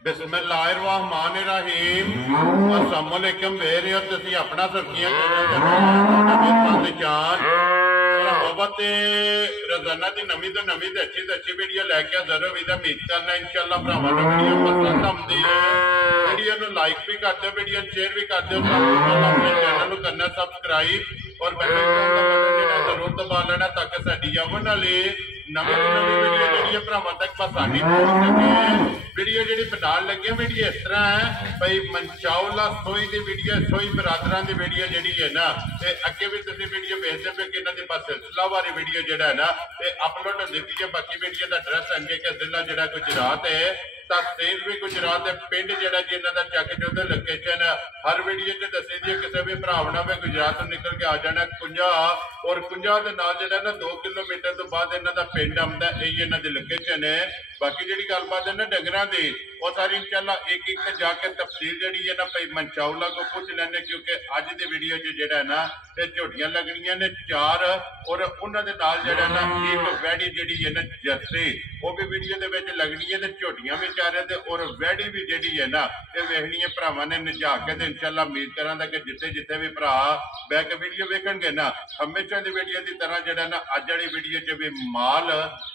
बिस्मिल्लाहिर्रहमानिर्रहीम। अस्सलाम वालेकुम। वेख रहे हो तुसीं अपना सुर्खियां ज़ेशान मोहब्बत रोजाना की नवी तो अच्छी वीडियो लैके हाज़र हो। उम्मीद करना इंशाअल्लाह भरावां नूं वीडियो पसंद आउंदी है। वीडियो नूं लाइक भी कर दो, वीडियो शेयर भी कर दो। अपने चैनल नूं करना सबसक्राइब और बेल आइकन दा बटन जरूर दबा लेना ताकि साडी आउण वाली नवी वीडियो जी भरावां तक आसानी पहुंच सके। वीडियो जी बनाने लगे वीडियो इस तरह है भाई मंशाउला सोई की वीडियो, सोई बरादर की वीडियो जी है ना, अगे भी तुम वीडियो भेजते पे कि इन्हों की बस सिलसिलावारी वीडियो जो है ना अपलोड होती पी है। बाकी वीडियो का एड्रैस अंगे कि जिला जो गुजरात है, तहसील भी गुजरात है, पिंड जोड़ा जी इन्हों का चक जो लोकेशन हर वीडियो च दसी दी। किसी भी भरावना में गुजरात निकल के आ जाना कुंजा और कुंजा के नाल जो ना 2 किलोमीटर तो बाद इन्हों का पिंड आंदा, यही इन्हों की लोकेशन है। बाकी जी गलबात है ना डंगरां दी वो सारी इंशाअल्लाह एक एक जाके तफसील जी है ना भाई मंशाउला को पूछ लेने, क्योंकि अज की वीडियो जो है ना ये झोटियां लगनियां ने 4 और उन्होंने नाल जो है ना एक वैडी जी है ना जर्सी वो भी वीडियो के लगनी है, झोटियां भी 4 और वैडी भी जी है ना ये वेखनी है। भरावां ने नजा के इंशाअल्लाह उम्मीद करा कि जिथे जिथे भी भरा बह के वीडियो वेखणगे ना हमेशा की वीडियो की तरह जो है ना अज वाली वीडियो च भी माल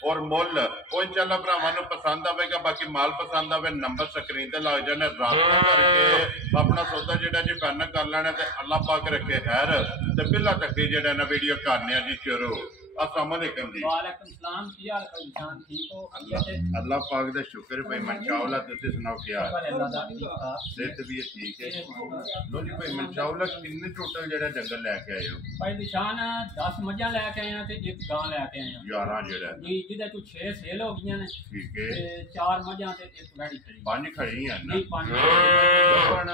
और मुल वो इंशाअल्लाह भरावां नूं पसंद आएगा। बाकी माल पसंद आए नंबर स्क्रीन पर लग जाने, राबता करके अपना सौदा जो फाइनल कर लेना। तो अल्लाह पाक रखे खैर तो पहला तक जो ना वीडियो करने जी शुरू। अस्सलाम वालेकुम जी। वालेकुम सलाम। की हाल है ज़ीशान? ठीक हो? अल्लाह पाक दा शुक्र भाई मंशाउला तुसीं सुनाओ क्या सेहत भी ठीक है। लो जी भाई मंशाउला कितने टोटल जेड़ा डंगर लेके आए हो? भाई ज़ीशान 10 मझां लेके आए हैं ते एक गां लेके आए हैं। 11 जेड़ा जी जिहदे तो 6 सेल हो गईयां ने। ठीक है। 4 मझां ते एक वैड़ी खड़ी। 5 खड़ी हैं ना? जी 5 गब्बण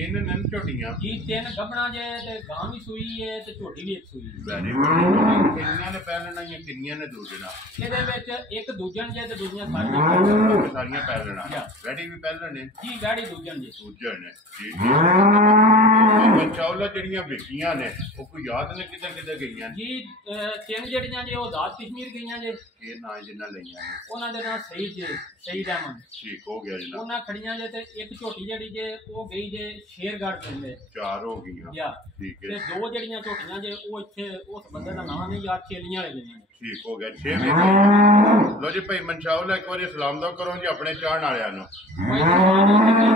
3 नन झोटियां जी 3 गब्बणा जे ते गां भी सूई है ते झोटी भी एक सूई है। Very good. किन्नियां ने पहलना या किन्नियां ने दूजना? ਇਹਦੇ ਵਿੱਚ ਇੱਕ ਦੂਜਣ ਜੇ ਤੇ ਦੂਜੀਆਂ सारियां पहलना वैडी भी पहलने जी वैडी ਦੂਜਣ ਜੇ दूजन ने जी। मंशाउला ਜਿਹੜੀਆਂ ਵਿਕੀਆਂ ਨੇ ਉਹ ਕੋਈ ਯਾਦ ਨੇ ਕਿੱਥੇ ਕਿੱਥੇ ਗਈਆਂ ਜੀ 3 ਜਿਹੜੀਆਂ ਜੇ ਉਹ ਦਾਤ ਕਸ਼ਮੀਰ ਗਈਆਂ ਜੇ। ਇਹ ਨਾਂ ਜਿੰਨਾ ਲਈਆਂ ਨੇ ਉਹਨਾਂ ਦੇ ਨਾਂ ਸਹੀਦ ਜੇ, ਸਹੀਦ ਅਹਿਮਦ। ਠੀਕ ਹੋ ਗਿਆ ਜਨਾਬ। ਉਹਨਾਂ ਖੜੀਆਂ ਜੇ ਤੇ ਇੱਕ ਝੋਟੀ ਜਿਹੜੀ ਜੇ ਉਹ ਗਈ ਜੇ ਸ਼ੇਰਗੜ੍ਹ ਪਿੰਡ। 4 ਹੋ ਗਈਆਂ। ਠੀਕ ਹੈ। ਤੇ 2 ਜਿਹੜੀਆਂ ਝੋਟੀਆਂ ਜੇ ਉਹ ਇੱਥੇ ਉਸ ਬੰਦੇ ਦਾ ਨਾਮ ਨਹੀਂ ਯਾਦ, ਚੇਲੀਆਂ ਵਾਲੇ ਗਈਆਂ। ठीक हो गया 6 भी। लो जी भाई मंशाउला एक बार सलाम दो करो जी अपने चाहण वालियां नूं।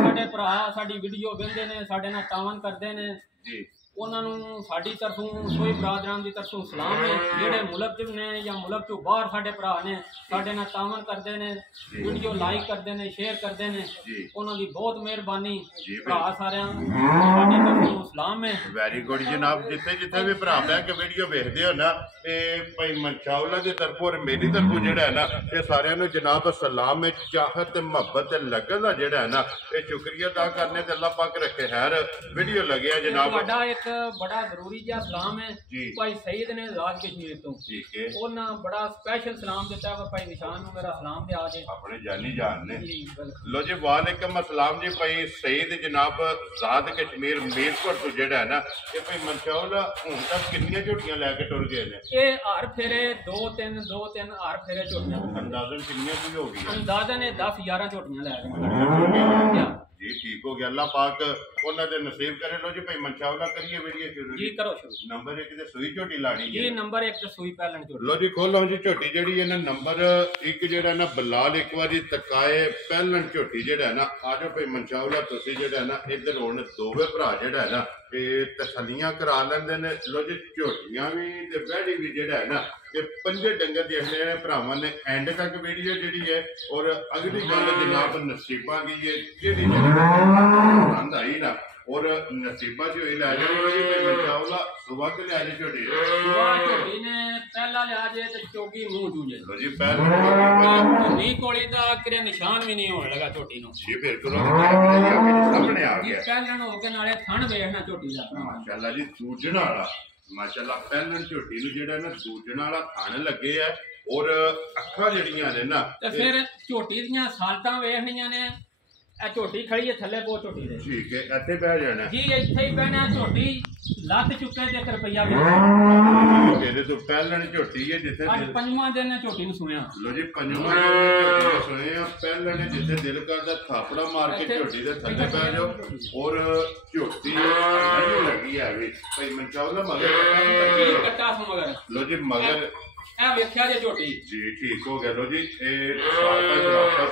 साडे भरा साडी वीडियो वेंदे ने, साडे नाल तावन करदे ने जी, ਉਹਨਾਂ ਨੂੰ ਸਾਡੀ ਤਰਫੋਂ ਸੋਈ ਬਰਾਦਰਾਂ ਦੀ ਤਰਫੋਂ ਸਲਾਮ ਹੈ। ਜਿਹੜੇ ਮੁਲਕ ਚ ਨੇ ਜਾਂ ਮੁਲਕ ਤੋਂ ਬਾਹਰ ਸਾਡੇ ਭਰਾ ਨੇ ਸਾਡੇ ਨਾਲ ਤਾਵਨ ਕਰਦੇ ਨੇ, ਵੀਡੀਓ ਲਾਈਕ ਕਰਦੇ ਨੇ, ਸ਼ੇਅਰ ਕਰਦੇ ਨੇ, ਉਹਨਾਂ ਦੀ ਬਹੁਤ ਮਿਹਰਬਾਨੀ। ਭਰਾ ਸਾਰਿਆਂ ਸਾਡੀ ਤਰਫੋਂ ਸਲਾਮ ਹੈ। ਵੈਰੀ ਗੁੱਡ ਜਨਾਬ। ਜਿੱਥੇ ਜਿੱਥੇ ਵੀ ਭਰਾ ਬਹਿ ਕੇ ਵੀਡੀਓ ਵੇਖਦੇ ਹੋ ਨਾ ਇਹ ਭਾਈ ਮੰਸ਼ਾਉਲਾ ਦੀ ਤਰਫੋਂ ਔਰ ਮੇਰੀ ਤਰਫੋਂ ਜਿਹੜਾ ਹੈ ਨਾ ਇਹ ਸਾਰਿਆਂ ਨੂੰ ਜਨਾਬ ਸਲਾਮ ਹੈ। ਚਾਹਤ ਤੇ ਮੁਹੱਬਤ ਤੇ ਲੱਗਣ ਦਾ ਜਿਹੜਾ ਹੈ ਨਾ ਇਹ ਸ਼ੁਕਰੀਆ ਅਦਾ ਕਰਨੇ ਤੇ ਅੱਲਾਹ ਪਾਕ ਰੱਖੇ ਖੈਰ। ਵੀਡੀਓ ਲੱਗਿਆ ਜਨਾਬ ਤੁਹਾਡਾ बड़ा जरूरी जिहा सलाम है भाई सईद ने आजाद कश्मीर तो। ठीक है। उन्हां बड़ा स्पेशल सलाम दिता है भाई ज़ीशान नूं मेरा सलाम दे आज अपने जानी जान ने। लो जी वालेकुम अस्सलाम जी भाई सईद जनाब आजाद कश्मीर मीरपुर तो जेड़ा है ना ये भाई मंशाउला हुण तक कितनियां झोटियां लेके टुर गए ने? ये हर फेरे 2-3 हर फेरे झोटियां। अंदाजन कितनियां की हो गई? अंदाजन 10-11 झोटियां ले गए जी। ठीक हो गया अल्लाह पाक उन्होंने नसीब करे। लो जी भाई मंशाउला करिए वीडियो शुरू जी करो शुरू। नंबर 1 ते सूई झोटी लानी जी नंबर 1 ते सूई पहलन झोटी। लो जी खोलो जी झोटी जेड़ी है ना नंबर 1 जेड़ा ना बलाल एक बारी तकाए पहलन झोटी जेड़ा है ना आज भाई मंशाउला तुसी जेड़ा है ना इधर हुण दोवे भरा जेड़ा है ना तसलियां करा लेंदे ने। लो जी झोटियां भी ते वैड़ी भी जेड़ा है ना ये 5 डंगर देखने ने भरावां ने एंड तक वीडियो जी है। और अगली गल जनाब नसीबा की है जेड़ी पसंद आई ना और नसीबा जो लै जाऊला सुबह के लिया जी झोटी झोटी ने पहला लिया जे ते चौकी मुंह जूजे। लो जी पहले कोली दा किरे निशान भी नहीं होने लगा झोटी नु। जी बिल्कुल सामने आ गया पहलन हो के नाले थण वेखना झोटी दा माशाल्लाह जी दूजण वाला माशाल्लाह पहलन झोटी नूं जेड़ा ना दूजण वाला थण लगे है और अखां जड़ियां ने ना ते फिर झोटी दियां सालतां वेखणियां ने ਝੋਟੀ ਖੜੀ ਹੈ ਥੱਲੇ ਪੋ ਝੋਟੀ ਦੇ। ਠੀਕ ਹੈ, ਇੱਥੇ ਬਹਿ ਜਾਣਾ ਜੀ, ਇੱਥੇ ਹੀ ਬਹਿਣਾ। ਝੋਟੀ ਲੱਤ ਚੁੱਕੇ ਤੇ 1 ਰੁਪਈਆ ਵੀ ਇਹਦੇ ਤੋਂ ਪਹਿਲਾਂ ਝੋਟੀ ਹੈ ਜਿੱਥੇ ਅੱਜ 5ਵਾਂ ਦਿਨ ਨੇ ਝੋਟੀ ਨੂੰ ਸੁਣਿਆ। ਲੋ ਜੀ 5ਵਾਂ ਦਿਨ ਝੋਟੀ ਨੂੰ ਸੁਣੇ ਆ। ਪਹਿਲਾਂ ਨੇ ਜਿੱਥੇ ਦਿਲ ਕਰਦਾ ਥਾਪੜਾ ਮਾਰ ਕੇ ਝੋਟੀ ਦੇ ਥੱਲੇ ਬਹਿ ਜਾਓ। ਔਰ ਝੋਟੀ ਨਹੀਂ ਲੱਗੀ ਹੈ ਵੀ ਭਾਈ ਮੰਚਾਉ ਦਾ ਮਗਰ ਕੱਟਾ ਮਗਰ। ਲੋ ਜੀ ਮਗਰ ਇਹ ਵੇਖਿਆ ਜੇ ਝੋਟੀ ਜੀ ਠੀਕ ਹੋ ਗਿਆ। ਲੋ ਜੀ ਇਹ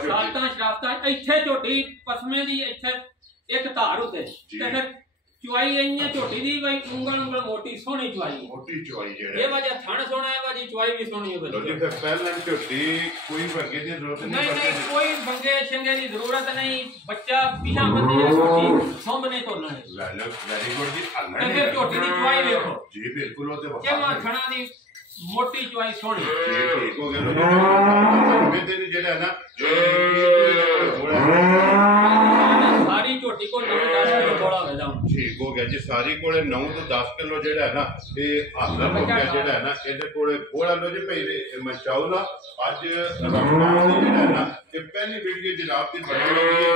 ਸਾਲਤਾਂ ਸ਼ਰਾਫਤਾਂ ਇੱਥੇ ਝੋਟੀ ਪਸਮੇ ਦੀ ਇੱਥੇ ਇੱਕ ਧਾਰ ਉੱਤੇ ਤੇ ਫਿਰ ਚੁਆਈ ਆਈ ਹੈ ਝੋਟੀ ਦੀ ਬਈ ਉਂਗਲ ਮੋਟੀ ਸੋਹਣੀ ਚੁਆਈ। ਮੋਟੀ ਚੁਆਈ ਜਿਹੜਾ ਇਹ ਵਜ੍ਹਾ ਥਣ ਸੋਹਣਾ ਹੈ ਵਜੀ ਚੁਆਈ ਵੀ ਸੋਹਣੀ ਹੈ। ਲੋ ਜੀ ਫਿਰ ਪਹਿਲਾਂ ਝੋਟੀ ਕੋਈ ਬੰਗੇ ਦੀ ਜ਼ਰੂਰਤ ਨਹੀਂ ਕੋਈ ਬੰਗੇ ਛੰਗੇ ਦੀ ਜ਼ਰੂਰਤ ਨਹੀਂ। ਬੱਚਾ ਪਿਛਾ ਬੰਦੇ ਦੀ ਝੋਟੀ ਸਾਹਮਣੇ ਤੋਲਣਾ ਹੈ। ਵੈਰੀ ਗੁੱਡ ਜੀ। ਤੇ ਫਿਰ ਝੋਟੀ ਦੀ ਚੁਆਈ ਵੇਖੋ ਜੀ ਬਿਲਕੁਲ ਉਹ ਤੇ ਕਿਵੇਂ ਥਣਾ ਦੀ ਮੋਟੀ ਚੁਆਈ ਸੋਹਣੀ। ਠੀਕ ਹੋ ਗਿਆ। ਲੋ ਜੀ ਜਿਹੜਾ ਨਾ ਸਾਰੀ ਝੋਟੀ ਕੋਲ 9-10 ਕਿਲੋ ਬੋਲਾ ਹੋ ਜਾਂਦਾ। ਠੀਕ ਹੋ ਗਿਆ ਜੀ। ਸਾਰੀ ਕੋਲੇ 9 ਤੋਂ 10 ਕਿਲੋ ਜਿਹੜਾ ਹੈ ਨਾ ਇਹ ਹਾਜ਼ਰ ਹੋ ਗਿਆ ਜਿਹੜਾ ਹੈ ਨਾ ਇਹਦੇ ਕੋਲੇ ਬੋਲਾ। ਲੋ ਜੀ ਭਾਈ ਮੰਚਾਉ ਦਾ ਅੱਜ ਰਮਜ਼ਾਨ ਜਿਹੜਾ ਹੈ ਨਾ ਇਹ ਪਹਿਲੀ ਵੀਡੀਓ ਜਨਾਬ ਦੀ ਬਣੀ ਹੋਈ ਹੈ।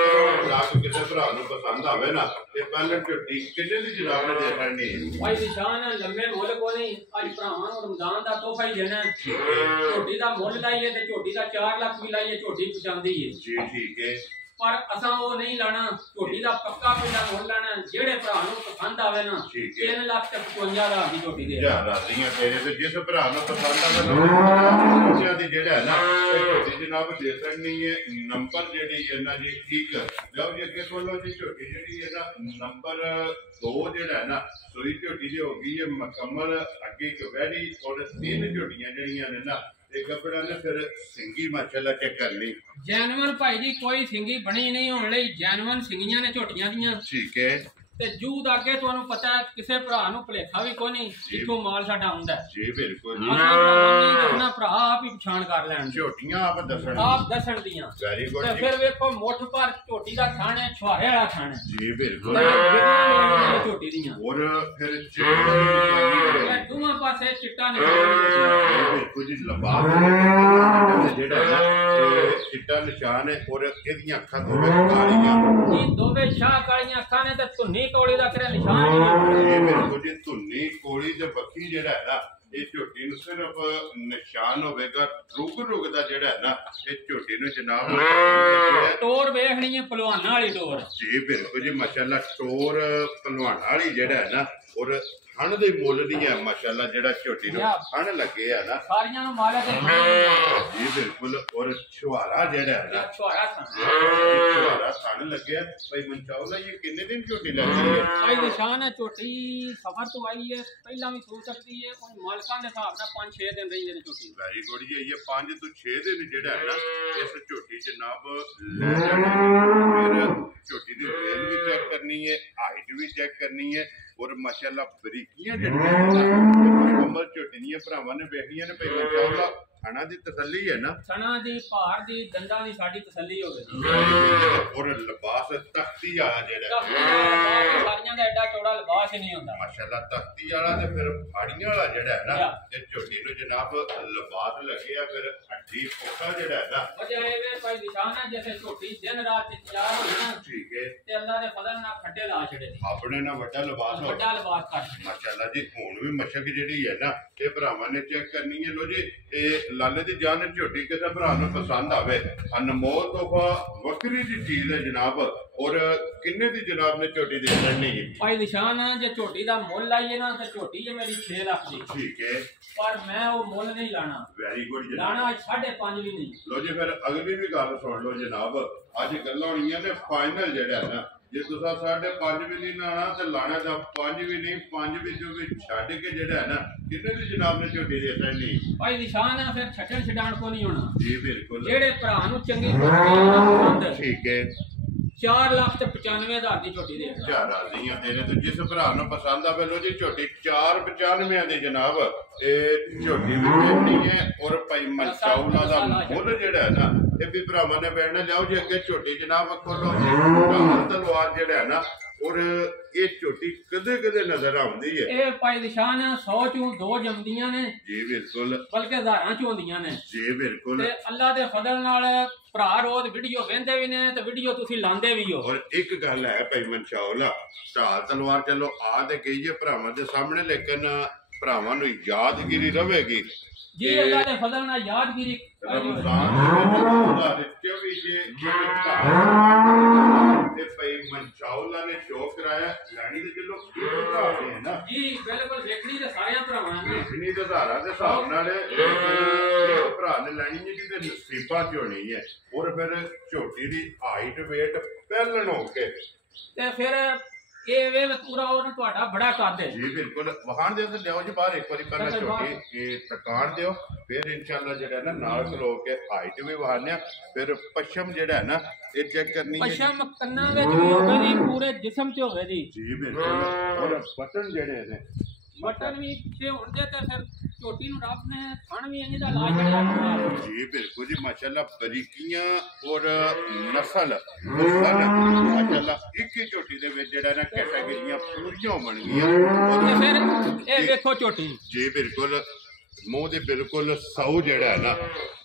ਜਨਾਬ ਕਿਸੇ ਭਰਾ ਨੂੰ ਪਸੰਦ ਆਵੇ ਨਾ ਇਹ ਪਹਿਲਾਂ ਝੋਟੀ ਕਿੰਨੇ ਦੀ ਜਨਾਬ ਨੇ ਦੇਖਣੀ ਹੈ। ਭਾਈ ذیشان ਲੰਮੇ ਮੁੱਲ ਕੋ ਨਹੀਂ। ਅੱਜ ਭਰਾਵਾਂ ਨੂੰ ਰਮਜ਼ਾਨ ਦਾ ਤੋਹਫਾ ਹੀ ਦੇਣਾ। ਝੋਟੀ ਦਾ ਮੁੱਲ ਲਾਈਏ ਤੇ ਝੋਟੀ ਦਾ 4 ਲੱਖ ਵੀ ਲਾਈਏ ਝੋਟੀ ਪਹੁੰਚਾਉਂਦੀ ਹੈ ਜੀ। ਠੀਕ ਹੈ, ਪਰ ਅਸਾਂ ਉਹ ਨਹੀਂ ਲਾਣਾ। ਝੋਟੀ ਦਾ ਪੱਕਾ ਪਹਿਲਾ ਮੁੱਲ ਲਾਣਾ। ਜਿਹੜੇ ਭਰਾ ਨੂੰ ਪਸੰਦ ਆਵੇ ਨਾ 3,55,000 ਦੀ ਝੋਟੀ ਦੇ ਰਾਜ਼ੀਆਂ ਤੇਰੇ ਤੇ। ਜਿਸ ਭਰਾ ਨੂੰ ਪਸੰਦ ਆਵੇ ਦੀ ਜਿਹੜਾ ਹੈ ਨਾ ਇਹ ਝੋਟੀ ਜਨਾਬ ਦੇ ਸਕਣੀ ਹੈ। ਨੰਬਰ ਜਿਹੜੀ ਹੈ ਨਾ ਜੀ ਠੀਕ ਲਓ ਜੀ ਅੱਗੇ ਸੁਣ ਜੀ। ਝੋਟੀ ਜਿਹੜੀ ਹੈ ਨਾ ਨੰਬਰ 2 ਜਿਹੜਾ ਹੈ ਨਾ ਸੂਈ ਝੋਟੀ ਦੀ ਹੋ ਗਈ ਹੈ ਮੁਕੰਮਲ। ਅੱਗੇ ਇੱਕ ਵੈੜੀ ਔਰ 3 ਝੋਟੀਆਂ ਜਿਹੜੀਆਂ ਨੇ ਨਾ ਇਹ ਕੱਪੜਾ ਨੇ ਫਿਰ ਸਿੰਗੀ ਮਾਸ਼ਾਅੱਲਾ ਚੈੱਕ ਕਰ ਲਈ। ਜੈਨੂਅਨ ਭਾਈ ਜੀ ਕੋਈ ਸਿੰਗੀ ਬਣੀ ਨਹੀਂ ਹੋਣ ਲਈ। ਜੈਨੂਅਨ ਸਿੰਗੀਆਂ ਨੇ ਝੋਟੀਆਂ ਦੀਆਂ। ਠੀਕ ਹੈ ਤੇ ਜੂਦ ਅੱਗੇ ਤੁਹਾਨੂੰ ਪਤਾ ਕਿਸੇ ਭਰਾ ਨੂੰ ਭੁਲੇਖਾ ਵੀ ਕੋਈ ਨਹੀਂ ਜਿੱਥੋਂ ਮਾਲ ਸਾਡਾ ਆਉਂਦਾ ਜੀ। ਬਿਲਕੁਲ ਦੱਸਣਾ ਭਰਾ ਆਪ ਹੀ ਪਛਾਣ ਕਰ ਲੈਣ। ਝੋਟੀਆਂ ਆਪ ਦੱਸਣ ਦੀਆਂ। Very good. ਤੇ ਫਿਰ ਵੇਖੋ ਮੁੱਠ ਪਰ ਝੋਟੀ ਦਾ ਥਣ ਹੈ ਛੁਹਾਰੇ ਵਾਲਾ ਥਣ ਹੈ ਜੀ। ਬਿਲਕੁਲ ਝੋਟੀ ਦੀਆਂ। ਔਰ ਫਿਰ ਦੋਵਾਂ ਪਾਸੇ ਚਿੱਟਾ ਨਿਸ਼ਾਨ ਕੁਝ ਲੰਬਾ ਜਿਹੜਾ ਹੈ ਚਿੱਟਾ ਨਿਸ਼ਾਨ ਹੈ। ਔਰ ਇਹਦੀਆਂ ਅੱਖਾਂ ਦੋਵੇਂ ਕਾਲੀਆਂ ਜੀ। ਦੋਵੇਂ ਸ਼ਾਹ ਕਾਲੀਆਂ ਅੱਖਾਂ ਨੇ ਤੇ ਧੁੰਨੀ ਕੋਲੀ ਦਾ ਕਿਹੜਾ ਨਿਸ਼ਾਨ ਇਹ ਬਿਲਕੁਲ ਜੀ। ਧੁੰਨੀ ਕੋਲੀ ਤੇ ਬੱਕੀ ਜਿਹੜਾ ਹੈ ਨਾ ਇਹ ਝੋਟੀ ਨੂੰ ਸਿਰਫ ਨਿਸ਼ਾਨ ਹੋਵੇਗਾ। ਰੁਗ ਦਾ ਜਿਹੜਾ ਹੈ ਨਾ ਇਹ ਝੋਟੀ ਨੂੰ ਜਨਾਬ ਟੋਰ ਵੇਖਣੀ ਹੈ ਪਹਿਲਵਾਨਾਂ ਵਾਲੀ ਟੋਰ ਜੀ। ਬਿਲਕੁਲ ਜੀ ਮਾਸ਼ਾਅੱਲਾ ਟੋਰ ਪਹਿਲਵਾਨਾਂ ਵਾਲੀ ਜਿਹੜਾ ਹੈ ਨਾ ਔਰ ਥਣ ਦੇ ਮੁੱਲ ਦੀ ਹੈ ਮਾਸ਼ਾਅੱਲਾ। ਜਿਹੜਾ ਝੋਟੀ ਨੂੰ ਥਣ ਲੱਗੇ ਆ ਨਾ ਸਾਰੀਆਂ ਨੂੰ ਮਾਲਕ ਜੀ। ਬਿਲਕੁਲ ਔਰ ਛੁਹਾਰਾ ਜਿਹੜਾ ਹੈ ਨਾ ਛੁਹਾਰਾ ਥਣ ਲੱਗਿਆ। ਭਾਈ ਮੰਚਾਉ ਦਾ ਇਹ ਕਿੰਨੇ ਦਿਨ ਝੋਟੀ ਲੱਗਦੀ ਹੈ। ਭਾਈ ذیشان ਹੈ ਝੋਟੀ ਸਫਰ ਤੋਂ ਆਈ ਹੈ ਪਹਿਲਾਂ ਵੀ ਸੋ ਸਕਦੀ ਹੈ। ਕੋਈ ਮਾਲਕਾਂ ਦੇ ਹਿਸਾਬ ਨਾਲ 5-6 ਦਿਨ ਰਹੀ ਨੇ ਝੋਟੀ। ਵੈਰੀ ਗੁੱਡ ਜੀ। ਇਹ 5 ਤੋਂ 6 ਦਿਨ ਜਿਹੜਾ ਹੈ ਨਾ ਇਸ ਝੋਟੀ ਜਨਾਬ ਲੈ ਜਾਣੀ। ਫਿਰ ਝੋਟੀ ਦੀ ਰੇਲ ਵੀ ਚੈੱਕ ਕਰਨੀ ਹੈ, ਹਾਈਟ ਵੀ ਚੈੱਕ ਕਰਨੀ ਹੈ ਔਰ ਮਾਸ਼ਾਅੱਲਾ ਬਰੀਕੀਆਂ ਜਿਹੜੀਆਂ ਮੁਕੰਮਲ ਝੋਟੀ ਦੀਆਂ ਭਰਾਵਾਂ ਨੇ ਵੇਖੀਆਂ ਨੇ। ਪਹਿਲਾਂ ਚਾਹੁੰਦਾ ਥਣਾ ਦੀ ਤਸੱਲੀ ਹੈ ਨਾ ਥਣਾ ਦੀ ਭਾਰ ਦੀ ਦੰਦਾਂ ਦੀ ਸਾਡੀ ਤਸੱਲੀ ਹੋਵੇ। ਔਰ ਲਿਬਾਸ ਤਖਤੀ ਵਾਲਾ ਜਿਹੜਾ ਸਾਰੀਆਂ ਦਾ ਐਡਾ ਚੌੜਾ ਲਿਬਾਸ ਹੀ ਨਹੀਂ ਹੁੰਦਾ ਮਾਸ਼ਾਅੱਲਾ। ਤਖਤੀ ਵਾਲਾ ਤੇ ਫਿਰ ਫਾੜੀਆਂ ਵਾਲਾ ਜਿਹੜਾ ਹੈ ਨਾ ਇਹ ਝੋਟੀ ਨੂੰ ਜਨਾਬ ਲਿਬਾਸ ਲੱਗਿਆ। ਫਿਰ ਹੱਡੀ ਪੋਕਾ ਜਿਹੜਾ ਹੈ ਨਾ ਵਜ੍ਹਾ ਇਹ ਵੇ ਭਾਈ ذیشان ਹੈ ਜਿਵੇਂ ਝੋਟੀ ਦਿਨ ਰਾਤ ਤਿਆਰ ਹੋਈ ਨਾ ਠੀਕ ਹੈ ਤੇ ਅੱਲਾ ਦੇ ਫਜ਼ਲ ਨਾਲ ਖੱਡੇ ਲਾ ਛੱਡੇ ਆਪਣੇ ਨਾਲ ਵੱਡਾ ਲਿਬਾਸ ਕਰ ਮਾਸ਼ਾਅੱਲਾ ਜੀ। ਹੁਣ ਵੀ ਮਸ਼ਕ ਜਿਹੜੀ ਹੈ ਨਾ ਇਹ ਭਰਾਵਾਂ ਨੇ ਚੈੱਕ ਕਰਨੀ ਹੈ। ਲੋ ਜੀ ਇਹ ਲਾਲੇ ਦੀ ਜਾਨ ਝੋਟੀ ਕਿਸੇ ਭਰਾ ਨੂੰ ਪਸੰਦ ਆਵੇ ਅਨਮੋਲ ਤੋਹਫਾ ਵੱਖਰੀ ਦੀ ਚੀਜ਼ ਹੈ ਜਨਾਬ। ਔਰ ਕਿੰਨੇ ਦੀ ਜਨਾਬ ਨੇ ਝੋਟੀ ਦੇ ਦੇਣੀ ਹੈ ਭਾਈ ذیشان ਜੇ ਝੋਟੀ ਦਾ ਮੁੱਲ ਲਾਈਏ ਨਾ ਤੇ ਝੋਟੀ ਹੈ ਮੇਰੀ 6 ਲੱਖ ਦੀ। ਠੀਕ ਹੈ ਪਰ ਮੈਂ ਉਹ ਮੁੱਲ ਨਹੀਂ ਲਾਣਾ। ਵੈਰੀ ਗੁੱਡ ਜਨਾਬ। ਲਾਣਾ 5.5 ਵੀ ਨਹੀਂ। ਲੋ ਜੀ ਫਿਰ ਅਗਲੀ ਵੀ ਗੱਲ ਸੁਣ ਲਓ ਜਨਾਬ। ਅੱਜ ਗੱਲਾਂ ਹੋਣੀਆਂ ਨੇ ਫਾਈਨਲ ਜਿਹੜਾ ਹੈ ਨਾ ਜੇ ਤੁਸੀਂ 5.5 ਵੀ ਨਹੀਂ ਲਾਣਾ ਤੇ ਲਾਣਾ ਤਾਂ 5 ਵੀ ਨਹੀਂ 5 ਵਿੱਚੋਂ ਵੀ ਛੱਡ ਕੇ ਜਿਹੜਾ ਹੈ ਨਾ ਕਿੰਨੇ ਦੀ ਜਨਾਬ ਨੇ ਝੋਟੀ ਦੇ ਦੇਣੀ ਭਾਈ ذیشان ਹੈ ਫਿਰ ਛੱਡਣ ਛਡਾਣ ਕੋ ਨਹੀਂ ਹੋਣਾ ਜੀ। ਬਿਲਕੁਲ ਜਿਹੜੇ ਭਰਾ ਨੂੰ ਚੰਗੀ ਪਸੰਦ ਠੀਕ ਹੈ 4,95,000 ਦੀ ਝੋਟੀ ਦੇ ਰਾਜ਼ੀਆਂ ਤੇਰੇ ਤੋਂ। ਜਿਸ ਭਰਾ ਨੂੰ ਪਸੰਦ ਆਵੇ ਲੋ ਜੀ ਝੋਟੀ 4,95 ਦੀ ਜਨਾਬ ਇਹ ਝੋਟੀ ਵੀ ਦੇਣੀ ਹੈ। ਔਰ ਭਾਈ ਮੰਚਾਉਲਾ ਦਾ ਮੁੱਲ ਜਿਹੜਾ ਹੈ ਨਾ ਇਹ ਵੀ ਭਰਾਵਾਂ ਨੇ ਬੈਠਣਾ। ਲਿਆਓ ਜੀ ਅੱਗੇ ਝੋਟੀ ਜਨਾਬ ਖੋਲੋ। ਤਲਵਾਰ ਜਿਹੜਾ ਹੈ ਨਾ और ये झोटी कदे कदे नजर आउंदी है। ये भाई ज़ेशान 100 चों 2 जमदियां ने जी बिल्कुल, बल्कि हज़ारां चों होंदियां ने जी बिल्कुल। ते अल्लाह दे फजल नाल भरा रोज वीडियो वेंदे भी ने ते वीडियो तुसी लांदे भी हो। और एक गल है भाई मंशाउल्ला, ढाल तलवार चलो आ ते कहिए भरावां दे सामने, लेकिन भरावां नूं यादगिरी रवेगी जी अल्लाह दे फजल नाल यादगिरी रमजान मंशाउल्ला ने शो कराया लैनी दे चलो है ना जी बिल्कुल देखनी ते सारे भरावां ने देखनी ते धारा दे हिसाब नाल भरा ने लैनी जी ते नसीबां च होनी है। और फिर झोटी दी हाइट वेट पहलन होके ते फिर ये वे पूरा और ਤੁਹਾਡਾ बड़ा कद है जी बिल्कुल। वहां दे ते लियो जी बाहर एक बारी पहले छोटी ये तकान दियो, फिर इंशाल्लाह जेड़ा ना नाल खलो के हाइट भी वहाने, फिर पश्चिम जेड़ा है ना ये चेक करनी है। पश्चिम कन्ना विच भी होवे जी, पूरे जिस्म च होवे जी बिल्कुल। और बटन जेड़े ने बटन भी पिछे होण दे ते फिर झोटी नूं रब ने थण भी इंज दा ला छड़िया जी बिल्कुल जी माशाल्लाह। बरीकियां और नस्ल माशाल्लाह एक ही झोटी दे विच जेड़ा ना कैटेगरियां पूरियां बन गईयां। फिर ए देखो झोटी जी बिल्कुल, मुंह दे बिल्कुल 100 जेड़ा है ना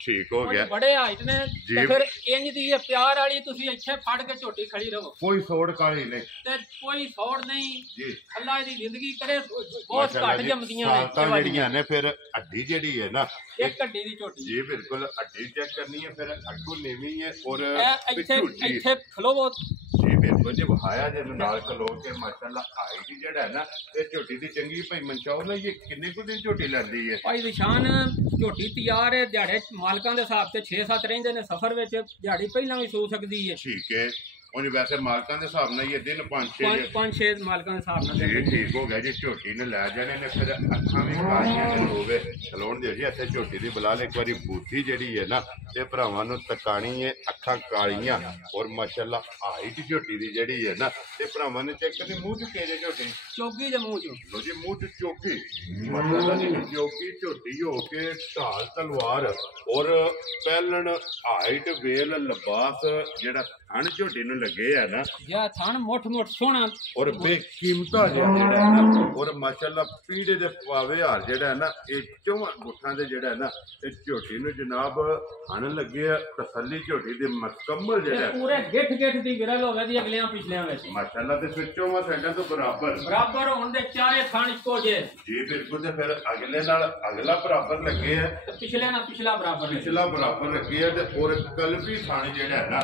ठीक हो गया। बड़े हाइट ने ते फिर इंज दी प्यार वाली तुसी इत्थे फड़ के झोटी खड़ी रहो, कोई सोड़ काली नहीं ते कोई सौड़ नहीं जी। अल्लाह दी जिंदगी करे बहुत घट जमदियां ने जेड़ियां ने। फिर हड्डी जेड़ी है ना एक हड्डी दी झोटी जी बिल्कुल, हड्डी चेक करनी है। फिर अग्गू नीवी है और इत्थे खलोवो जी बिल्कुल जी वहाया जे नाल खलो के माशाल्लाह हाइट जेड़ा है ना ते झोटी दी चंगी भाई मंशाउल्ला। ये किन्ने कुछ दिन झोटी लैंदी है भाई ज़ेशान? झोटी तैयार है दिहाड़े मालकां दे हिसाब ते 6-7 रहिंदे ने सफर विच, दिहाड़ी पहिलां भी सो सकदी है ठीक है। और वैसे मालकां दे हिसाब नाल ये दिन 5-6 मालकां दे हिसाब नाल जी ठीक हो गया जी। झोटी ने लै जाने ने फिर अखां भी कालियां ने होवे खलोण दे जी। इत्थे झोटी दी बुला एक बारी बूथी जेड़ी है ना ते भरावां नूं तकानी है, अखां कालियां और माशाल्लाह हाइट झोटी दी जेड़ी है ना ते भरावां ने चेक करनी। मुंह च केजे झोटी चोगी दे मुंह च लो जी, मुंह च चोगी माशाल्लाह जी। चोगी झोटी हो के ढाल तलवार और पहलन हाइट वेल लिबास जेड़ा थण झोटी नूं लगे है ना या थान मोट सोना और बेकीमता जेड़ा है ना। और माशाल्लाह पीड़े दे पावे हार जेड़ा है ना ये 4 गुठां दे जेड़ा है ना ये झोटी नूं जनाब हण लगे तसल्ली झोटी दे मुकम्मल जेड़ा है पूरे गिठ दी विरल होवे दी अगलियां पिछलियां विच माशाल्लाह। ते फिर 4 साइडां तो बराबर होण दे चारे थान इको जे जी बिल्कुल। ते फिर अगले नाल अगला बराबर लगे है, पिछले नाल पिछला बराबर लगे है। और कलबी थान जेड़ा है ना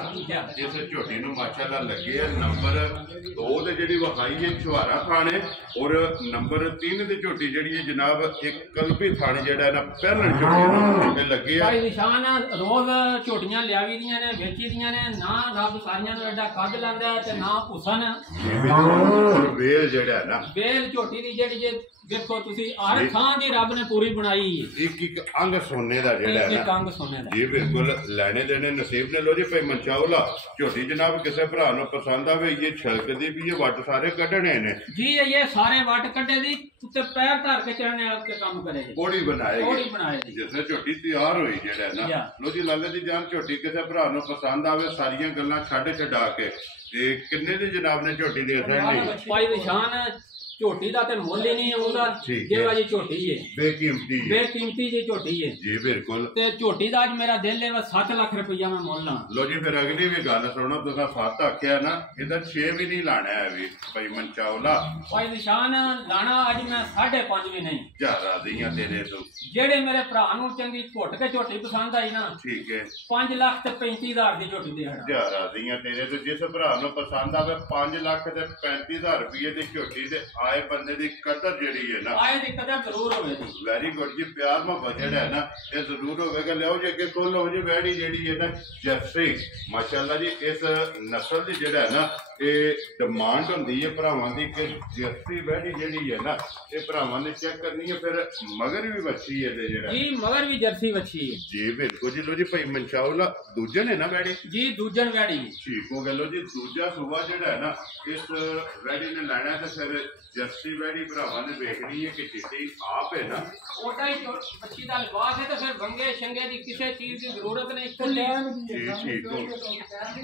इस झोटी नूं माशाल्लाह लगे है। नंबर 2 दे जेड़ी वखाई है छुहारा थाने और नंबर 3 दी झोटी जेड़ी है जनाब एक कलबी थाने जेड़ा है ना पहलन झोटी नूं लगे है। भाई ज़ेशान रोज झोटियां लियावी दियां ने वेची दियां ने ना रब सारियां नूं एडा कद लांदा ते ना हुसन। और वेल जेड़ा है ना वेल झोटी दी जेड़ी जे देखो तुसी हर थां दी रब ने पूरी बनाई एक अंग सोने दा जेड़ा है ना अंग सोने दा जी बिल्कुल। लेने देने नसीब ने लो जी भाई मंशाउल्ला। झोटी जनाब किसे भरा नूं पसंद आवे ये छलकदी भी ये वट सारे कढने ने जी। ये सारे वट कढे दी ते पैर धर के चढ़ने वाले के काम करे घोड़ी बनाएगी जिसने झोटी तैयार होई जेड़ा है ना लो जी लाले दी जान। झोटी किसे भरा नूं पसंद आवे सारियां गल्लां छड्डा के ते किन्ने दी जनाब ने झोटी दे देनी भाई ज़ेशान? झोटी दा ते मुੱਲ ही नहीं आउंदा जेवा जी झोटी है बेकीमती जी झोटी है जी बिल्कुल। ते झोटी दा अज मेरा दिल है 7 लाख रुपया मैं मुੱਲ ला। लो जी फिर अगली भी गल सुनो, तुसा 7 आख्या ना इधर 6 भी नहीं लाना है भी भाई मंशाउल्ला। भाई ज़ेशान लाना अज मैं 5.5 भी नहीं ज़्यादा दियां तेरे तो जेड़े मेरे भरा नूं चंगी घुट के झोटी पसंद आई ना ठीक है 5 लाख ते 35,000 दी झोटी दे ज़्यादा दियां तेरे तो। जिस भरा नूं पसंद आवे 5 लाख ते 35,000 रुपये दी झोटी ते आए बंदे दी कदर जेड़ी है ना आए दी कदर जरूर होवेगी। वेरी गुड जी। प्यार मोहब्बत जेड़ा है ना ये जरूर होवेगा। लियाओ जी अगे खोलो जी वैड़ी जेड़ी है ना जर्सी माशाल्लाह जी। इस नस्ल दी जेड़ा है ना ये डिमांड होंदी है भरावां दी कि जर्सी वैड़ी जेड़ी है ना ये भरावां ने चेक करनी है। फिर मगर भी बच्ची है जेड़ा जी मगर भी जर्सी बच्ची है जी बिल्कुल जी। लो जी भाई मंशाउल्ला दूजन है ना वैड़ी जी दूजन वैड़ी ठीक हो गया। लो जी दूजा सूबा जेड़ा है ना इस वैड़ी ने लैना है तो फिर जर्सी वैड़ी भरावां ने देखनी है कि चिट्टी आप है ना ओटा ही बच्ची दा लिबास है तो फिर बंगे शंगे दी किसी चीज की जरूरत नहीं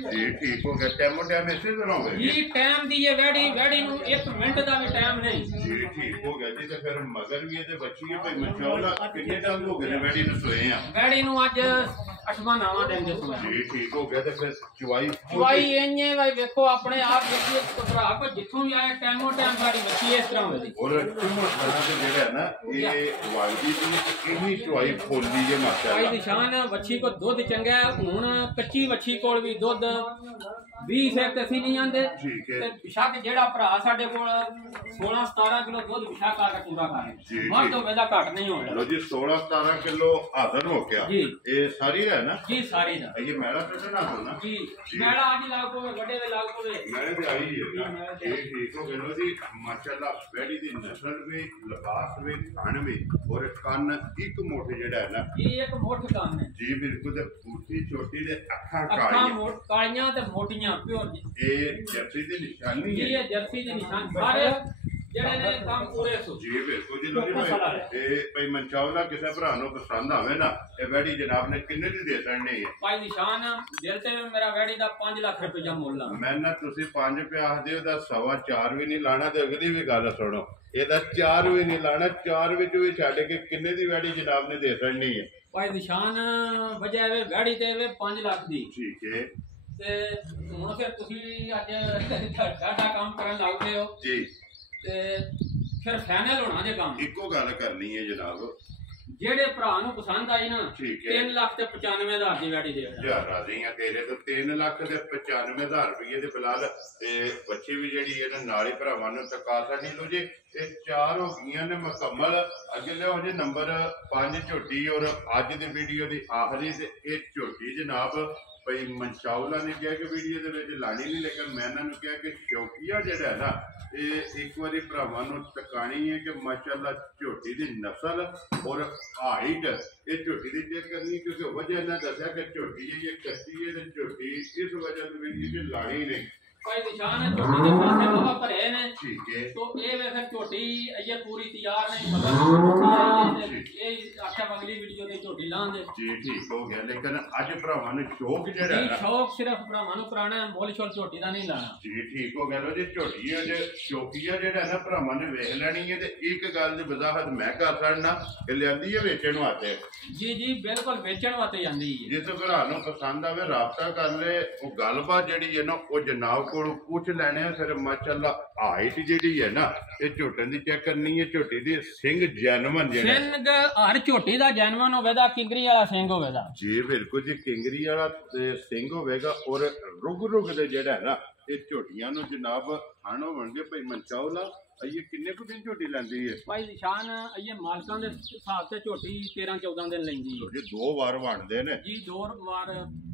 जी ठीक हो गया टाइमो टाइम इसे तरह हो जी टाइम दी है वैड़ी नु 1 मिनट दा भी टाइम नहीं जी ठीक हो गया जी तो फिर मगर भी है बच्ची है भाई मंचौला कितने टाइम हो गए वैड़ी नु सोए हैं वैड़ी नु आज 8वां 9वां दिन दे सोए जी ठीक हो गया तो फिर चुवाई इंने भाई देखो अपने आप देखिए भरा को जिथों भी आए टाइमो टाइम सारी बच्ची इस तरह होती और जेड़ा है ना ये वालदी की इन्नी चुवाई खोली है माशाल्लाह भाई ذیشان बच्ची को दूध चंगा है हुन कच्ची बच्ची कोल भी दूध 20 से तसी नहीं आंदे ठीक है बेशक जेड़ा भरा साडे कोल 16-17 किलो दूध बेशक आके पूरा करे मर तो वेदा घट नहीं होना लो जी 16-17 किलो हाजर हो गया जी ये सारी है ना जी सारी दा ये मेला तो ना हो ना जी मेला आज लाग को बड़े दे लाग को मेले पे आई है ये ठीक हो गया जी माशाल्लाह वैड़ी दी नस्ल भी लिबास भी खान भी और कान एक मोटे जेड़ा है ना ये एक मोट कान है जी बिल्कुल बूटी छोटी दे अखा कालियां ते मोटियां प्योर ये जर्सी दी निशानी है ये जर्सी दी निशान सारे जेड़े ने काम पूरे सो जी बिल्कुल जी लो जी भाई भाई मंचौला किसी भरा नु पसंद आवे ना ये वैड़ी जनाब ने किन्ने दी दे सकनी है भाई ذیشان दिल ते मेरा वैड़ी दा 5 लाख रुपया मुੱਲ आ मैं ना तुसी 5 रुपया आखदे हो दा 4.25 भी नहीं लाना ते अगली भी गल सुनो ਇਹਦਾ 4 ਵੀ ਨਹੀਂ ਲਾਣਾ 4 ਵਿੱਚ ਵੀ ਛੱਡ ਕੇ ਕਿੰਨੇ ਦੀ ਵੈੜੀ ਜਨਾਬ ਨੇ ਦੇ ਸਕਣੀ ਹੈ ਭਾਈ ذیشان ਵਜਾ ਵੇ ਵੈੜੀ ਤੇ ਵੇ 5 ਲੱਖ ਦੀ ਠੀਕ ਹੈ ਤੇ ਹੁਣ ਫਿਰ ਤੁਸੀਂ ਅੱਜ ਸਾਡਾ ਕੰਮ ਕਰਨ ਲੱਗਦੇ ਹੋ ਜੀ ਤੇ ਫਿਰ ਫਾਈਨਲ ਹੋਣਾ ਜੇ ਕੰਮ ਇੱਕੋ ਗੱਲ ਕਰਨੀ ਹੈ ਜਨਾਬ ਜਿਹੜੇ ਭਰਾ ਨੂੰ ਪਸੰਦ ਆਈ ਨਾ 3 ਲੱਖ ਤੇ 95,000 ਦੀ ਵੈੜੀ ਦੇ ਯਾਰ ਰਾਜ਼ੀ ਆ ਤੇਰੇ ਤੋਂ 3 ਲੱਖ ਤੇ 95,000 ਰੁਪਏ ਦੇ ਫਿਲਹਾਲ ਤੇ ਬੱਚੀ ਵੀ ਜਿਹੜੀ ਇਹਨਾਂ ਨਾਲ ਹੀ ਭਰਾਵਾਂ ਨੂੰ ਤਕਾ ਸਕਦੀ ਲੋ ਜੀ ਇਹ 4 ਹੋ ਗਈਆਂ ਨੇ ਮੁਕੰਮਲ ਅੱਗੇ ਲਿਓ ਜੀ ਨੰਬਰ 5 ਝੋਟੀ ਔਰ ਅੱਜ ਦੀ ਵੀਡੀਓ ਦੀ ਆਖਰੀ ਤੇ ਇਹ ਝੋਟੀ ਜਨਾਬ भाई मंशाउला ने कहा कि वीडियो के लानी नहीं लेकिन मैं इन्होंने कहा कि शौकिया जोड़ा है ना ये एक बार भरावां नूं टकानी है कि माशाअल्लाह झोटी की नस्ल और हाइट ये झोटी की चेक करनी क्योंकि वजह इन्हें दसिया कि झोटी ये कच्ची है तो झोटी इस वजह से वीडियो लानी नहीं भाई ذیشان झोटी के पासे बाबा भरे ने ठीक है तो ये वे फिर झोटी ये पूरी तैयार नहीं मगर ये अच्छा अगली वीडियो ते झोटी लांदे जी ठीक हो गया लेकिन आज भरावां ने शौक जेड़ा है शौक सिर्फ भरावां नूं कराना है मोल शोल झोटी दा नहीं लाना जी ठीक हो गया लो जी झोटी है जे शौकिया जेड़ा है ना भरावां ने वेख लेनी है ते एक गल दी वजाहत मैं कर सकना कि लियांदी है वेचण वास्ते जी जी बिल्कुल वेचण वास्ते आंदी है जिस भरा नूं पसंद आवे राबता कर ले वो गलबात जेड़ी है ना वो जनाब कोलों पूछ लेने फिर माशाअल्लाह हाइट जेड़ी है ना ये झोटन दी चेक करनी है झोटी दी सिंग जैनवन जेड़ा सिंग हर झोटी दा जैनवन होवेगा किंगरी वाला सिंग होवेगा जी बिल्कुल जी किंगरी वाला सिंग होवेगा और रुग दे जेड़ा है ना ये झोटियां नूं जनाब खानो होणगे भाई मंचाओला ये किन्ने कुछ दिन झोटी लैंदी है भाई ذیشان ये मालकां दे हिसाब से झोटी 13-14 दिन लैंदी है जी 2 बार वंडदे ने जी 2 बार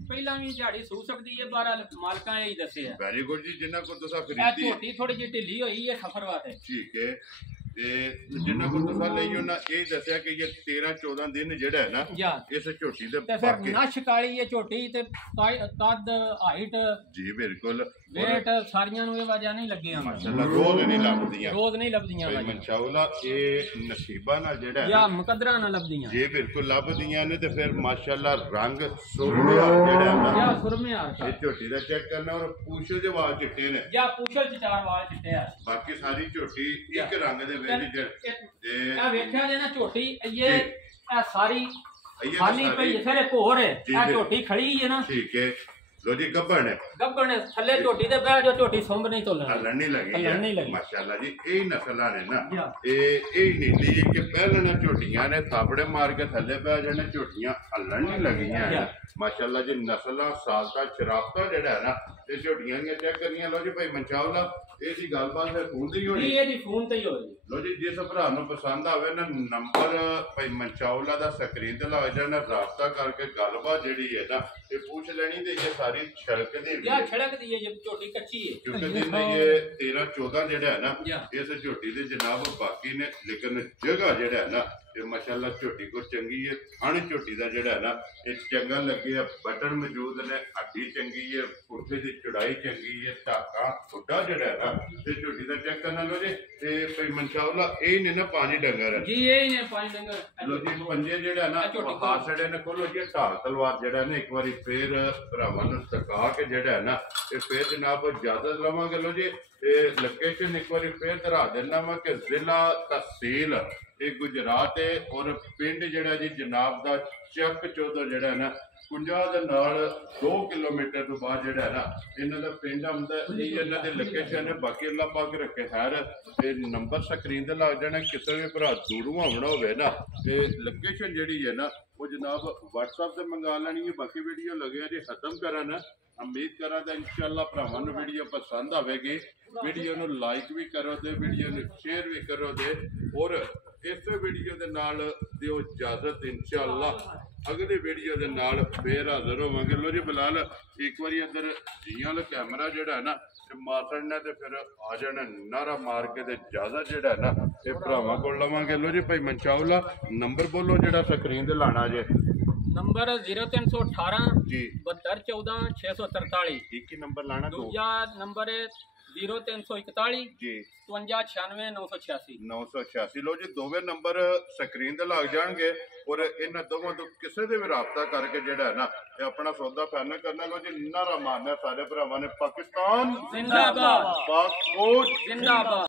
ਪਹਿਲਾਂ ਵੀ ਝਾੜੀ ਸੂ ਸਕਦੀ ਹੈ ਪਰ ਮਾਲਕਾਂ ਇਹ ਹੀ ਦੱਸਿਆ ਵੈਰੀ ਗੁੱਡ ਜੀ ਜਿੰਨਾ ਕੋ ਤੁਸੀਂ ਖਰੀਦੀ ਇਹ ਝੋਟੀ ਥੋੜੀ ਜਿਹੀ ਢਿੱਲੀ ਹੋਈ ਹੈ ਸਫਰ ਵਾਸਤੇ ਠੀਕ ਹੈ ਤੇ ਜਿੰਨਾ ਕੋ ਤੁਸੀਂ ਲਈ ਉਹਨਾਂ ਇਹ ਦੱਸਿਆ ਕਿ ਇਹ 13-14 ਦਿਨ ਜਿਹੜਾ ਹੈ ਨਾ ਇਸ ਝੋਟੀ ਦੇ ਤੇ ਫਿਰ ਨਸ਼ ਕਾਲੀ ਇਹ ਝੋਟੀ ਤੇ ਕੱਦ ਹਾਈਟ ਜੀ ਬਿਲਕੁਲ ਵੇਟ ਸਾਰੀਆਂ ਨੂੰ ਇਹ ਵਜ੍ਹਾ ਨਹੀਂ ਲੱਗੀਆਂ ਮਾਸ਼ਾਅੱਲਾ ਰੋਜ਼ ਨਹੀਂ ਲੱਭਦੀਆਂ ਭਾਈ ਮੰਸ਼ਾਉਲਾ ਇਹ ਨਸੀਬਾਂ ਨਾਲ ਜਿਹੜਾ ਹੈ ਜਾਂ ਮੁਕੱਦਰਾਂ ਨਾਲ ਲੱਭਦੀਆਂ ਜੀ ਬਿਲਕੁਲ ਲੱਭਦੀਆਂ ਨੇ ਤੇ ਫਿਰ ਮਾਸ਼ਾਅੱਲਾ ਰੰਗ ਸੁਰਮਿਆ ਜਿਹੜਾ ਹੈ ਨਾ ਸੁਰਮਿਆ ਇਹ ਝੋਟੀ ਦਾ ਚੈੱਕ ਕਰਨਾ ਔਰ ਪੂਛਲ ਦੇ ਵਾਲ ਚਿੱਟੇ ਨੇ ਜਾਂ ਪੂਛਲ ਚ 4 ਵਾਲ ਚਿੱਟੇ ਆ ਬਾਕੀ ਸਾਰੀ ਝੋਟੀ ਇੱਕ ਰੰਗ ਦੇ ਵਿੱਚ ਇਹ ਵੇਖਿਆ ਜੇ ਨਾ ਝੋਟੀ ਇਹ ਸਾਰੀ ਖਾਲੀ ਪਈ ਫਿਰ ਇੱਕ ਹੋਰ ਹੈ ਇਹ ਝੋਟੀ ਖੜੀ ਹੈ ਨਾ ਠੀਕ ਹੈ लो जी गब्बन है थल्ले झोटी दे बैठ जो झोटी सुंब नहीं तोलना हलन नहीं लगी माशाल्लाह जी यही नस्लां ने ना यही नीली कि पहले ने झोटियां ने थापड़े मार के थल्ले पै जाने झोटियां हलन नहीं लगियां है माशाल्लाह जी नस्लां सालता शराबता जेड़ा है ना ये झोटियां दी चेक करियां लो जी भाई मंचाओला ये दी गलबात फिर फोन दी होनी ये दी फोन ते ही होनी लो जी जिस भरा नूं पसंद आवे ना नंबर भाई मंचाओला दा स्क्रीन ते लग जाना राबता करके गलबात जेड़ी है ना ये पूछ लेनी ते ये सारी छड़क दी या छड़क दी है ये झोटी कच्ची है क्योंकि दिन ये 13-14 जेड़ा है ना इस झोटी दे जनाब बाकी ने लेकिन जगह जेड़ा है ना ਤੇ ਮਾਸ਼ਾਅੱਲਾ ਝੋਟੀ ਕੋ ਚੰਗੀ ਹੈ, ਥਣ ਝੋਟੀ ਦਾ ਜਿਹੜਾ ਹੈ ਨਾ ਇਹ ਚੰਗਾ ਲੱਗਿਆ, ਬਟਨ ਮੌਜੂਦ ਨੇ, ਹੱਡੀ ਚੰਗੀ ਹੈ, ਪੁੱਠੇ ਦੀ ਚੜਾਈ ਚੰਗੀ ਹੈ, ਧਾਗਾ ਖੁੱਡਾ ਜਿਹੜਾ ਹੈ ਨਾ ਤੇ ਝੋਟੀ ਦਾ ਚੈੱਕ ਕਰਨਾ ਲੋ ਜੀ। ਤੇ ਭਾਈ ਮਨਸ਼ਾਅ ਇਹ ਨੇ ਨਾ 5 ਡੰਗਰ ਜੀ, ਇਹ ਨੇ 5 ਡੰਗਰ ਲੋ ਜੀ। ਪੰਜੇ ਜਿਹੜਾ ਨਾ ਹਾਸੜੇ ਨੇ ਖੋਲੋ ਜੀ। ਢਾਲ ਤਲਵਾਰ ਜਿਹੜਾ ਨਾ ਇੱਕ ਵਾਰੀ ਫੇਰ ਭਰਾਵਾਂ ਨੂੰ ਸਕਾ ਕੇ ਜਿਹੜਾ ਹੈ ਨਾ ਇਹ ਫੇਰ ਜਨਾਬ ਇਜਾਜ਼ਤ ਲਵਾਂਗੇ ਲੋ ਜੀ। ਇਹ ਲੋਕੇਸ਼ਨ ਇੱਕ ਵਾਰੀ ਫੇਰ ਦਰਾ ਦੇਣਾ ਵਾ ਕਿ ਜ਼ਿਲ੍ਹਾ ਤਹਿਸੀਲ ਇਹ ਗੁਜਰਾਤ ਹੈ ਔਰ ਪਿੰਡ ਜਿਹੜਾ ਜੀ ਜਨਾਬ ਦਾ ਚੱਕ ਚੌਧੋ ਜਿਹੜਾ ਨਾ 50 ਦੇ ਨਾਲ 2 ਕਿਲੋਮੀਟਰ ਤੋਂ ਬਾਅਦ ਜਿਹੜਾ ਹੈ ਨਾ ਇਹਨਾਂ ਦਾ ਪਿੰਡ ਆਉਂਦਾ। ਇਹ ਇਹਨਾਂ ਦੇ ਲੋਕੇਸ਼ਨ ਹੈ। ਬਾਕੀ ਅੱਲਾਹ ਪਾਕ ਰੱਖੇ ਖੈਰ। ਤੇ ਨੰਬਰ ਸਕਰੀਨ ਤੇ ਲੱਗ ਜਾਣਾ। ਕਿਸੇ ਵੀ ਭਰਾ ਦੂਰੋਂ ਆਉਣਾ ਹੋਵੇ ਨਾ ਤੇ ਲੋਕੇਸ਼ਨ ਜਿਹੜੀ ਹੈ ਨਾ ਉਹ ਜਨਾਬ WhatsApp ਤੇ ਮੰਗਾ ਲੈਣੀ ਹੈ। ਬਾਕੀ ਵੀਡੀਓ ਲੱਗਿਆ ਜੀ ਖਤਮ ਕਰਨ। ਉਮੀਦ ਕਰਾਂ ਤਾਂ ਇੰਸ਼ਾਅੱਲਾ ਭਰਾਵਾਂ ਨੂੰ ਵੀਡੀਓ ਪਸੰਦ ਆਵੇਗੀ। ਵੀਡੀਓ ਨੂੰ ਲਾਈਕ ਵੀ ਕਰੋ ਤੇ ਵੀਡੀਓ ਨੂੰ ਸ਼ੇਅਰ ਵੀ ਕਰੋ ਤੇ ਔਰ ਇਸੇ ਵੀਡੀਓ ਦੇ ਨਾਲ ਦਿਓ ਇਜਾਜ਼ਤ। ਇੰਸ਼ਾਅੱਲਾ ਅਗਲੀ ਵੀਡੀਓ ਦੇ ਨਾਲ ਫੇਰ ਹਾਜ਼ਰ ਹੋਵਾਂਗੇ। ਲੋ ਜੀ ਬਿਲਾਲ ਇੱਕ ਵਾਰੀ ਅੰਦਰ ਜੀਆਂ ਵਾਲਾ ਕੈਮਰਾ ਜਿਹੜਾ ਹੈ ਨਾ ਤੇ ਮਾਰਨਾ ਤੇ ਫਿਰ ਆ ਜਾਣਾ ਨਾਰਾ ਮਾਰ ਕੇ ਤੇ ਇਜਾਜ਼ਤ ਜਿਹੜਾ ਹੈ ਨਾ ਇਹ ਭਰਾਵਾਂ ਕੋਲ ਲਵਾਂਗੇ। ਲੋ ਜੀ ਭਾਈ ਮਨਸ਼ਾਅ ਨੰਬਰ ਬੋਲੋ ਜਿਹੜਾ ਸਕਰੀਨ ਤੇ ਲਾਣਾ ਜੇ। ਨੰਬਰ 0318 ਜੀ 7214 643। ਇੱਕ ਹੀ ਨੰਬਰ ਲਾਣਾ। ਦੂਜਾ ਨੰਬਰ 0341 ਜੀ 5296 986 986। ਲੋ ਜੀ ਦੋਵੇਂ ਨੰਬਰ ਸਕਰੀਨ ਤੇ ਲੱਗ ਜਾਣਗੇ ਔਰ ਇਹਨਾਂ ਦੋਵਾਂ ਤੋਂ ਕਿਸੇ ਦੇ ਵੀ ਰਾਬਤਾ ਕਰਕੇ ਜਿਹੜਾ ਹੈ ਨਾ ਇਹ ਆਪਣਾ ਸੌਦਾ ਫਾਈਨਲ ਕਰਨਾ। ਲੋ ਜੀ ਨਾਰਾ ਮਾਰਨਾ ਸਾਰੇ ਭਰਾਵਾਂ ਨੇ। ਪਾਕਿਸਤਾਨ ਜ਼ਿੰਦਾਬਾਦ, ਪਾਕ ਫੌਜ ਜ਼ਿੰਦਾਬਾਦ।